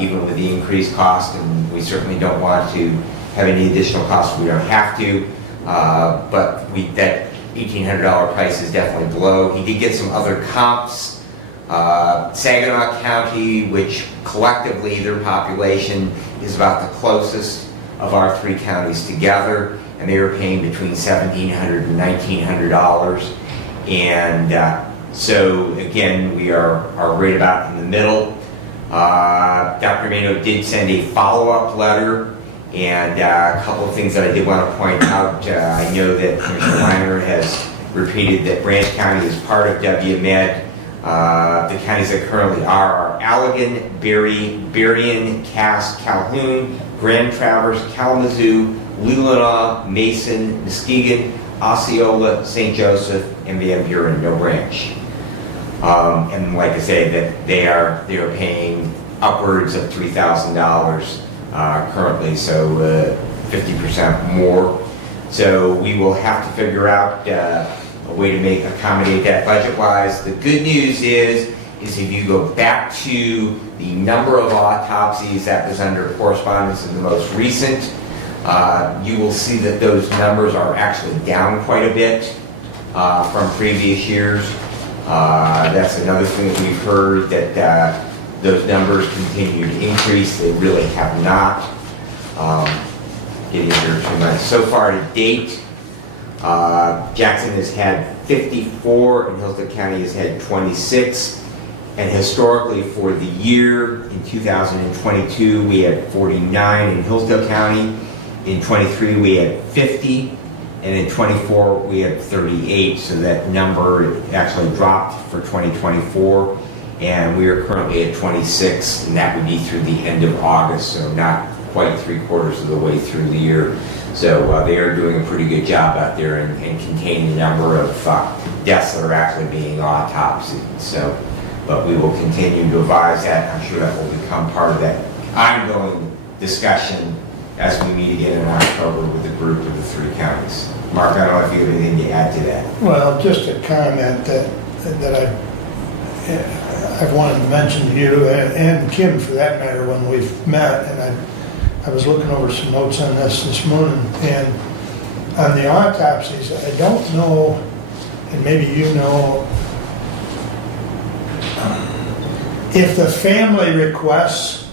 even with the increased cost, and we certainly don't want to have any additional costs. We don't have to, but that $1,800 price is definitely below. He did get some other comps. Saginaw County, which collectively their population is about the closest of our 3 counties together, and they were paying between $1,700 and $1,900. And so again, we are right about in the middle. Dr. Mano did send a follow-up letter, and a couple of things that I did want to point out. I know that Commissioner Weiner has repeated that Branch County is part of WMed. The counties that currently are Allegan, Berrien, Cass, Calhoun, Grand Traverse, Kalamazoo, Leelanau, Mason, Muskegon, Osceola, St. Joseph, and Van Buren, no Branch. And like I say, that they are paying upwards of $3,000 currently, so 50% more. So we will have to figure out a way to accommodate that budget-wise. The good news is if you go back to the number of autopsies that was under correspondence in the most recent, you will see that those numbers are actually down quite a bit from previous years. That's another thing that we've heard, that those numbers continue to increase. They really have not. Getting here too much. So far to date, Jackson has had 54 and Hillsdale County has had 26. And historically for the year, in 2022, we had 49 in Hillsdale County. In 23, we had 50. And in 24, we had 38. So that number actually dropped for 2024. And we are currently at 26, and that would be through the end of August, so not quite 3/4 of the way through the year. So they are doing a pretty good job out there in containing the number of deaths that are actually being autopsied. So, but we will continue to advise that. I'm sure that will become part of that ongoing discussion as we meet again in October with the group of the 3 counties. Mark, I don't know if you have anything to add to that. Well, just a comment that I've wanted to mention to you and Kim for that matter when we've met, and I was looking over some notes on this morning, and on the autopsies, I don't know, and maybe you know, if the family requests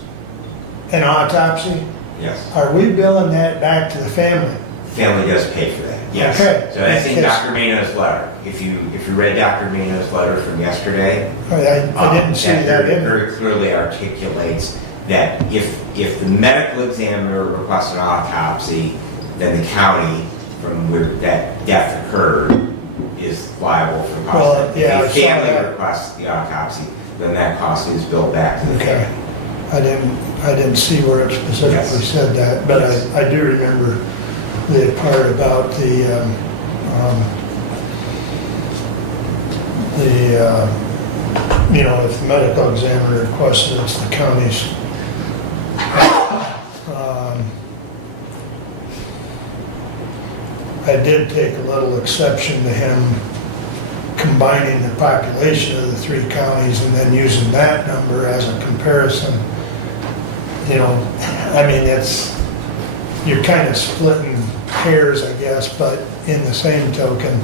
an autopsy, Yes. are we billing that back to the family? Family does pay for that, yes. Okay. So that's in Dr. Mano's letter. If you read Dr. Mano's letter from yesterday, I didn't see that in there. very clearly articulates that if the medical examiner requests an autopsy, then the county from where that death occurred is liable for the cost. Well, yeah, I If saw the family that. requests the autopsy, then that cost is billed back to the Okay. family. I didn't see where it specifically Yes. said that, but Yes. I do remember the part about the if the medical examiner requests it, it's the county's. I did take a little exception to him combining the population of the 3 counties and then using that number as a comparison. You know, I mean, you're kind of splitting hairs, I guess, but in the same token,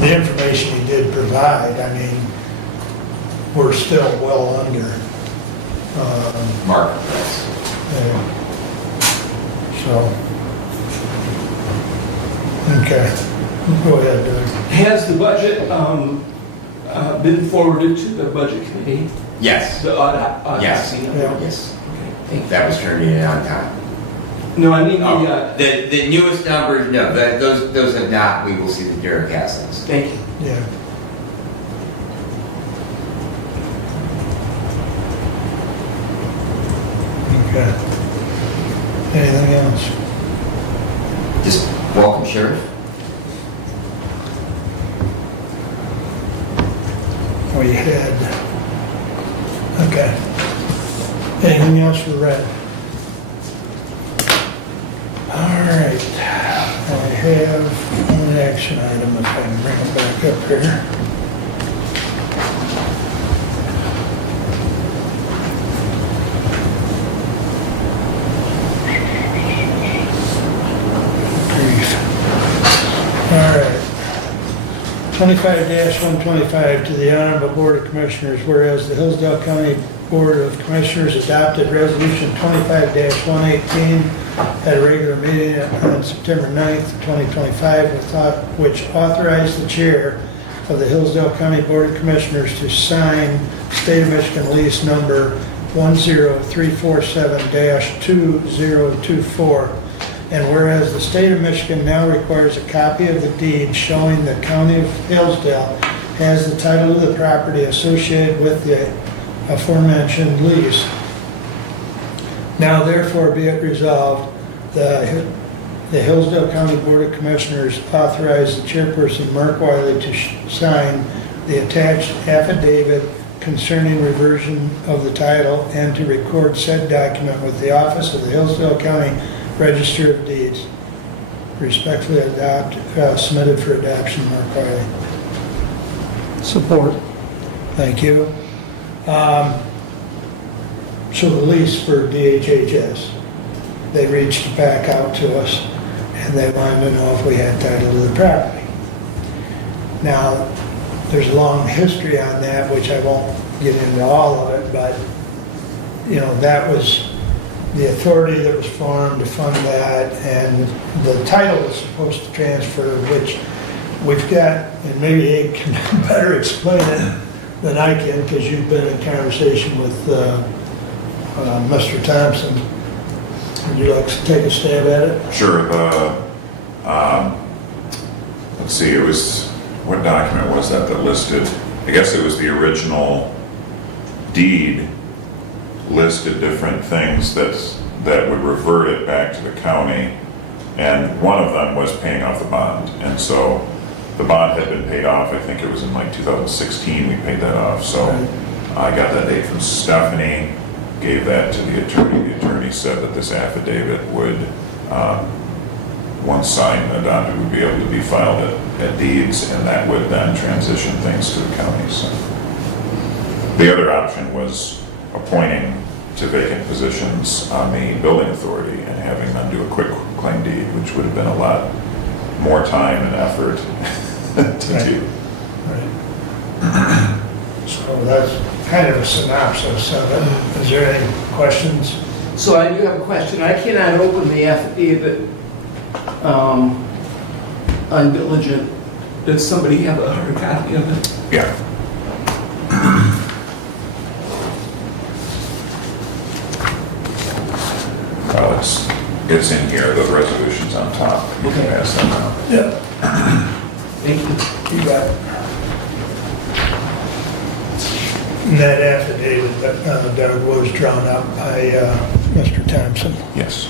the information he did provide, I mean, we're still well under. Mark. So, okay, go ahead, Doug. Has the budget been forwarded to the budget committee? Yes. The audit? Yes. Yeah. Yes. Okay, thank you. That was turned in on time. No, I mean, Oh, the newest numbers, no, those have not, we will see the Derek Castings. thank you. Yeah. Okay. Anything else? Just welcome, Sheriff. We had, okay. Anything else for Red? All right. I have one action item, if I can bring it back up here. Grief. All right. 25-125 to the Honorable Board of Commissioners, whereas the Hillsdale County Board of Commissioners adopted Resolution 25-118 at a regular meeting on September 9th, 2025, which authorized the chair of the Hillsdale County Board of Commissioners to sign State of Michigan lease number 10347-2024. And whereas the state of Michigan now requires a copy of the deed showing the county of Hillsdale has the title of the property associated with the aforementioned lease. Now therefore be it resolved, the Hillsdale County Board of Commissioners authorize the chairperson, Mark Wiley, to sign the attached affidavit concerning reversion of the title and to record said document with the office of the Hillsdale County Register of Deeds. Respectfully submitted for adoption, Mark Wiley. Support. Thank you. So the lease for DHHS, they reached back out to us and they wanted to know if we had title to the property. Now, there's a long history on that, which I won't get into all of it, but, you know, that was the authority that was formed to fund that, and the title was supposed to transfer, which we've got, and maybe Abe can better explain it than I can, because you've been in conversation with Mr. Thompson. Would you like to take a stab at it? Sure, let's see, it was, what document was that listed? I guess it was the original deed listed different things that would revert it back to the county, and one of them was paying off the bond. And so the bond had been paid off, I think it was in like 2016 we paid that off. So I got that date from Stephanie, gave that to the attorney. The attorney said that this affidavit would, once signed and adopted, would be able to be filed at deeds, and that would then transition things to the county. So the other option was appointing to vacant positions on the building authority and having them do a quick claim deed, which would have been a lot more time and effort to do. Right. So that's kind of a synopsis of it. Is there any questions? So I do have a question. I cannot open the affidavit undiligent. Does somebody have a hard copy of it? Yeah. Well, it's in here, the resolution's on top. You can Okay. pass that down. Yeah. Thank you. You got it. And that affidavit that was drawn up by Mr. Thompson. Yes.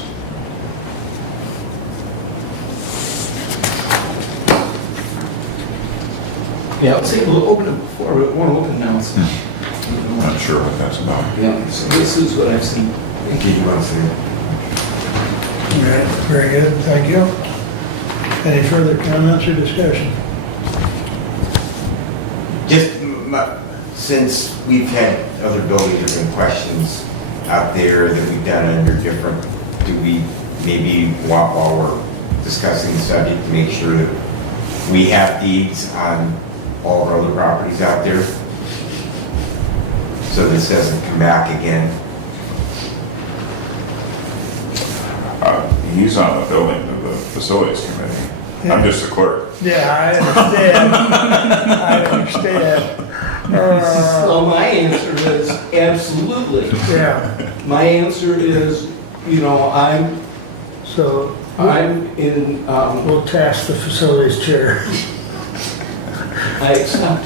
Yeah, I was able to open it before, but it won't open now. So. I'm not sure what that's about. Yeah, so this is what I've seen. Thank you, you want to see it? right, very good, thank you. Any further comments or discussion? Just, since we've had other buildings and questions out there that we've done under different, do we maybe, while we're discussing the subject, to make sure that we have deeds on all of our other properties out there? So this doesn't come back again? He's on the building, the facilities committee. I'm just the clerk. Yeah, I understand. I understand. So my answer is absolutely. Yeah, My answer is, you know, I'm so in, we'll task the facilities chair. I accept.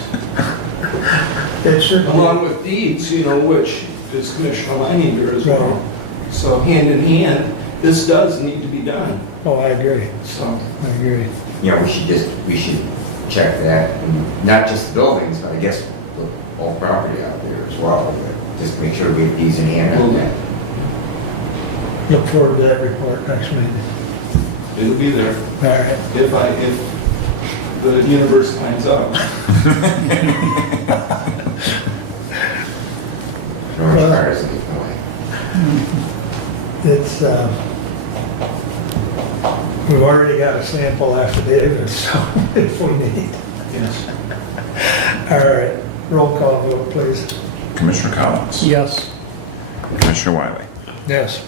It should Along be, with deeds, you know, which is Commissioner Leininger as well. Right. So hand in hand, this does need to be done, oh, I agree, so. I agree. Yeah, we should check that, and not just the buildings, but I guess the whole property out there as well. Just make sure we have these in hand on that. Look forward to that report next meeting. It'll be there All right. if the universe lines up. North Cars and away. It's, we've already got a sample affidavit, so if we need. Yes. All right, roll call vote, please. Commissioner Collins. Yes. Commissioner Wiley. Yes.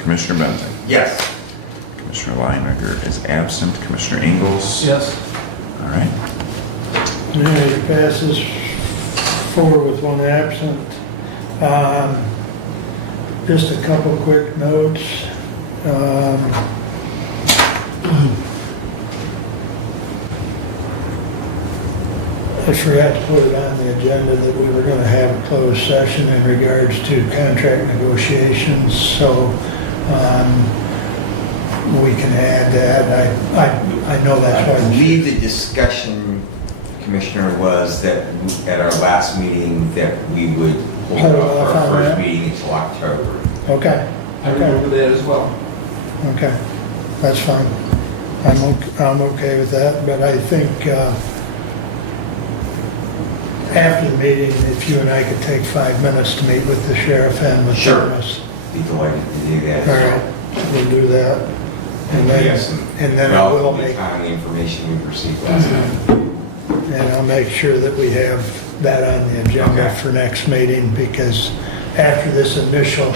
Commissioner Benton. Yes. Commissioner Leiniger is absent. Commissioner Ingalls. Yes. All right. It passes 4 with 1 absent. Just a couple quick notes. I forgot to put it on the agenda that we were going to have a closed session in regards to contract negotiations, so we can add that. I know that's I why. believe the discussion, Commissioner, was that at our last meeting that we would hold Hold off off our on first that? meeting until October. Okay, I remember that as well. okay, that's fine. I'm okay with that, but I think after the meeting, if you and I could take 5 minutes to meet with the sheriff and with Sure. Thomas. Be delighted to do that. All right, we'll do that. And Yes, then I will make, timely information we received last night. and I'll make sure that we have that on the agenda Okay. for next meeting, because after this initial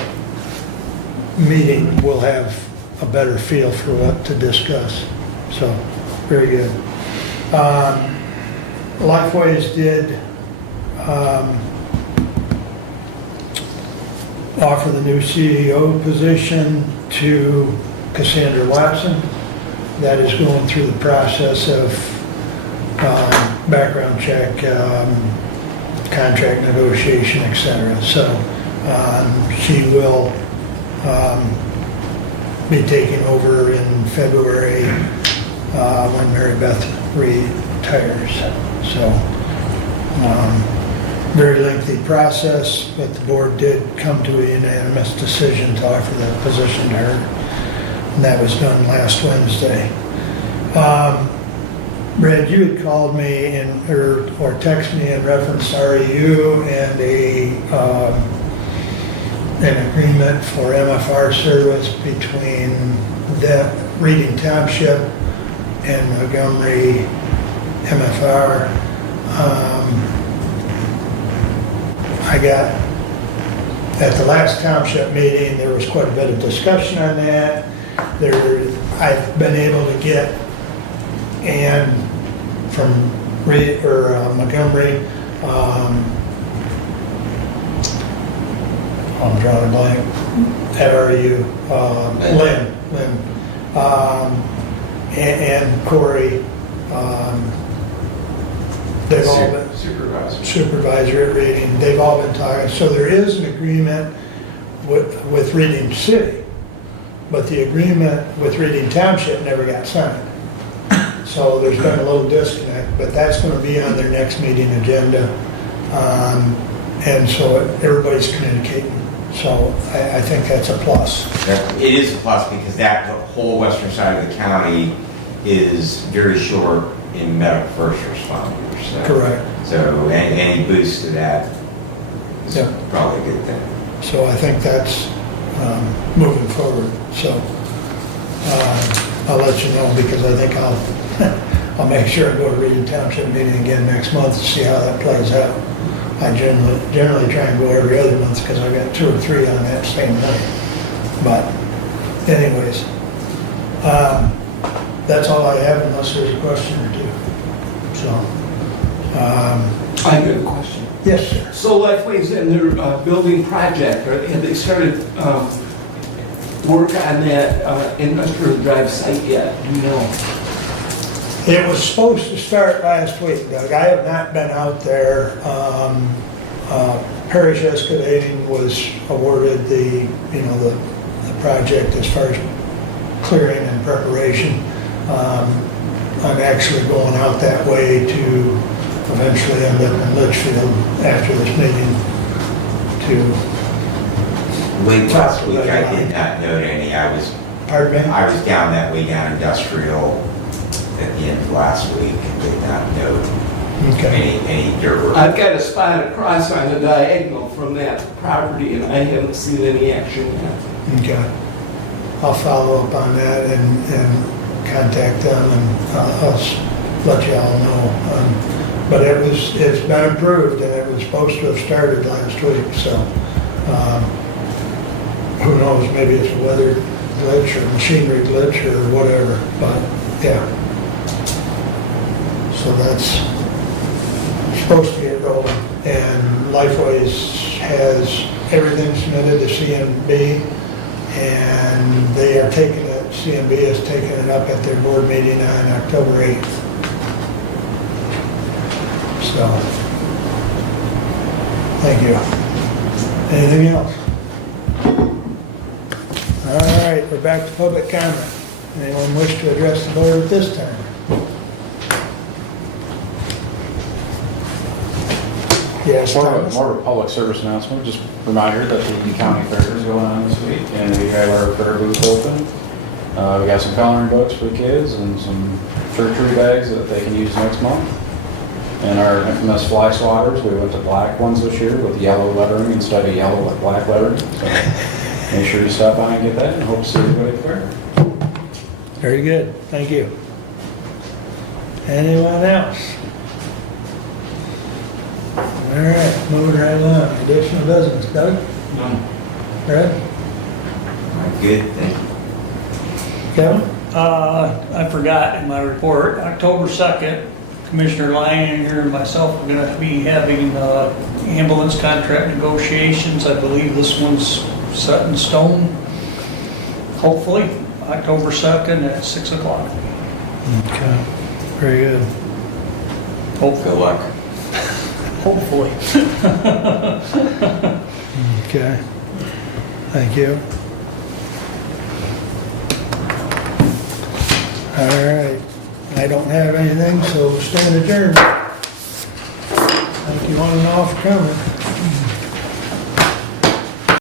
meeting, we'll have a better feel for what to discuss. So, very good. Lifeways did offer the new CEO position to Cassandra Watson. That is going through the process of background check, contract negotiation, et cetera. So she will be taking over in February when Mary Beth retires. So very lengthy process, but the board did come to a unanimous decision to offer that position to her. And that was done last Wednesday. Brad, you had called me or texted me in reference to REU and an agreement for MFR service between the Reading Township and Montgomery MFR. At the last township meeting, there was quite a bit of discussion on that. I've been able to get Ann from Montgomery, I'm drawing a blank, at REU, Lynn, and Corey, they've all been, supervisor at Reading, they've all been talking, so there is an agreement with Reading City, but the agreement with Reading Township never got signed. So there's been a little disconnect, but that's going to be on their next meeting agenda. And so everybody's communicating So I think that's a plus. It is a plus because that the whole western side of the county is very short in medical first responders. So, Correct. So any boost to that is Yeah. probably a good thing. So I think that's moving forward. So I'll let you know because I think I'll make sure I go to Reading Township meeting again next month to see how that plays out. I generally try and go every other month because I've got 2 or 3 on that same night. But anyways, that's all I have unless there's a question or two. So, I have a question. yes, sir. So Lifeway's in their building project, have they started work on that industrial drive site yet? Do you know? It was supposed to start last week, Doug. I have not been out there. Parish Excavating was awarded the project as far as clearing and preparation. I'm actually going out that way to eventually end up in Litchfield after this meeting to, Late last week, I did not note any. pardon me? I was down that way down industrial at the end of last week and did not note Okay. any dirt work. I've got a spot across on the diagonal from that property and I haven't seen any action yet. Okay. I'll follow up on that and contact them and I'll let you all know. But it's been approved and it was supposed to have started last week, so who knows, maybe it's a weather glitch or machinery glitch or whatever, but yeah. So that's supposed to get rolling. And Lifeways has everything submitted to CMB and they are taking it, CMB is taking it up at their board meeting on October 8th. So, thank you. Anything else? All right, we're back to public comment. Anyone wish to address the board at this time? Yes, Thomas? More of a public service announcement, just reminder that the county fair is going on this week, and we have our fair booth open. We got some coloring books for the kids and some charcuterie bags that they can use next month. And our infamous fly swatters, we went to black ones this year with yellow lettering instead of yellow with black lettering. So make sure you stop by and get that, and hope to see everybody at the fair. Very good, thank you. Anyone else? All right, moving right along. Additional business, Doug? No. Fred? Good, thank you. Kevin? I forgot in my report, October 2nd, Commissioner Lyon here and myself are going to be having ambulance contract negotiations. I believe this one's set in stone, hopefully, October 2nd at 6 o'clock. Okay, very good. Hopefully. Good luck. Hopefully. Okay, thank you. All right, I don't have anything, so stand adjourned. Thank you one and all for coming.